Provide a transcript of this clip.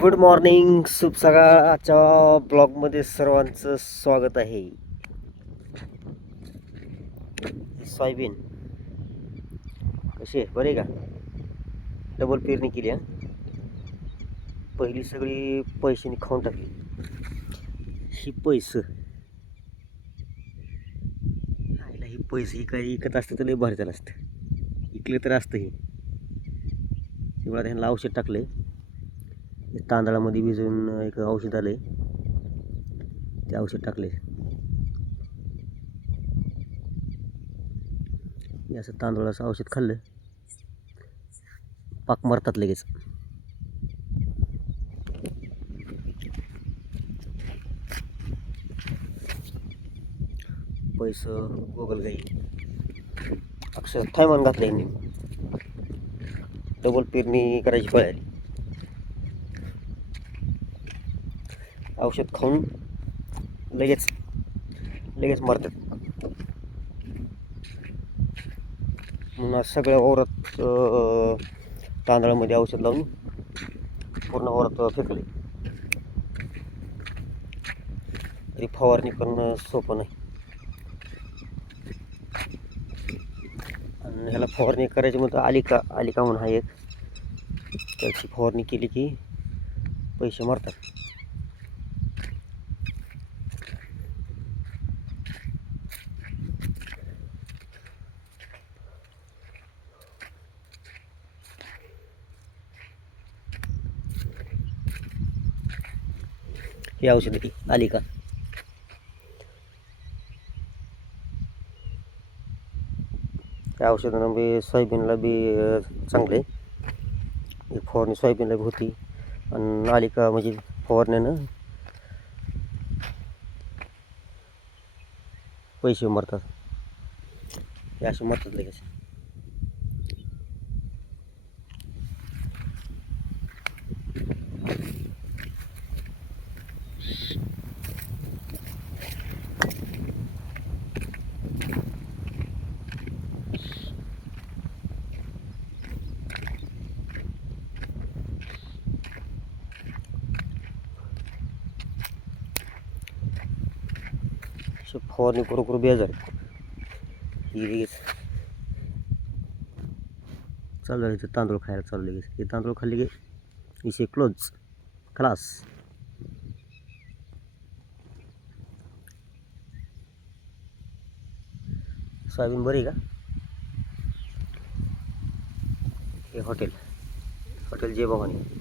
Good morning, शुभ सकाळच्या ब्लॉगमध्ये सर्वांचं स्वागत आहे. सोयाबीन कशी आहे, बरे का? डबल पेरणी केली हा. पहिली सगळी पैशाने खाऊन टाकली. ही पैसे काही इकत असतं तर लय भारी झालं असतं. इकले तर असतं हे. एवढा ह्यांना औषध टाकले, तांदळामध्ये भिजून एक औषध आलंय, ते औषध टाकले. असं तांदळाचं औषध खाल्लं पाक मरतात लगेच. पैसं गोगल गाई अक्षर थैमान घातलं यांनी. डबल पेरणी करायची पाळी आली. औषध खाऊन लगेच मरतात. म्हणून सगळ्या वावरात तांदळामध्ये औषध लावून पूर्ण वावरात फेकले. तरी फवारणी करणं सोपं नाही. आणि ह्याला फवारणी करायची म्हणतो आलिका म्हणून हा एक, त्याची फवारणी केली की पैसे मरतात. ही औषध ती आलिका. त्या औषधानं बी सोयाबीनला बी चांगले. फवारणी सोयाबीनला बी होती. आणि आलिका म्हणजे फवारण्यानं पैसे मरतात. हे असे मरतात लगेच. फवारणी करू बेजार ही लगेच चालू झाली. तांदूळ खायला चालू लगेच. हे तांदूळ खाल्ले की विषय क्लोज, खलास. सोयाबीन बरी का? हे हॉटेल जय भवानी.